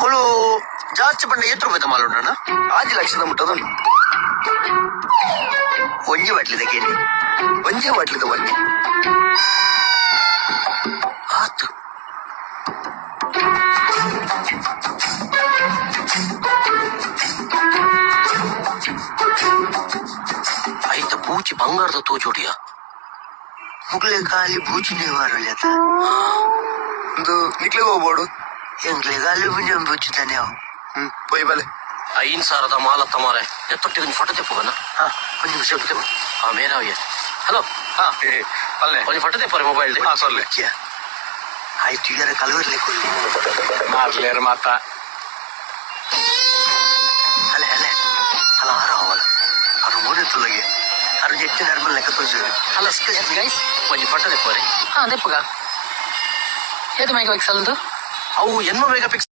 ಅವಳು ಜಾಸ್ತಿ ಪಂಡ ಎತ್ತು ರೂಪಾಯಿ ಮಾಲೋಣ 5 ಲಕ್ಷದ ಮುಟ್ಟದೊಂದು ಒಂಜಿ ಬಾಟ್ಲಿದ ಕೇಳಿ ಒಂಜಿ ಬಾಟ್ಲಿದ ಒಂಜಿ ಆತು ಆಯ್ತ ಬೂಚಿ ಬಂಗಾರದ ತೋಚೋಡಿಯ ಮುಗ್ಲೆ ಖಾಲಿ ಬೂಚಿನೇ ವಾರಲ್ಯತ ಒಂದು ನಿಕ್ಲಿಗೆ ಹೋಗ್ಬೋಡು ಎಂಗ್ಲೆ ಖಾಲಿ ಮುಂಜಾನೆ ಬೂಚುತ್ತಾನೆ ಅವು ಪೊಯ್ ಬಲೆ 5,000 ಮಾಲತ್ತ ಮಾರೆ ಎತ್ತೊಟ್ಟಿಗೆ ಫೋಟೋ ತೆಪ್ಪೋಗನ ಒಂದು ನಿಮಿಷ ಮೇರಾವ್ಯ ಹಲೋ ಅಲ್ಲೇ ಒಂದು ಫೋಟೋ ತೆಪ್ಪರೆ ಮೊಬೈಲ್ ಸೊಲ್ಲೆ ಆಯ್ತು ಯಾರ ಕಲವರ್ಲಿ ಕೊಡ್ಲಿ ಮಾರ್ಲೇರ ಮಾತಾ ಅಲ್ಲೇ ಅಲ್ಲೇ ಅಲ್ಲ ಆರಾವಲ್ಲ ಅವ್ರು ಮೂರೇ ತುಲಗೆ ಅವ್ರು ಎಟ್ಟು ನರ್ಮಲ್ ಲೆಕ್ಕ ತೋರಿಸಿ ಅಲ್ಲ ಗೈಸ್ ಒಂದು ಫೋಟೋ ತೆಪ್ಪರೆ ತೆಪ್ಪಗ ಏದು ಮೆಗಾ ಪಿಕ್ಸಲ್ ಅವು ಎನ್ನೋ ಮೆಗಾ ಪಿಕ್ಸಲ್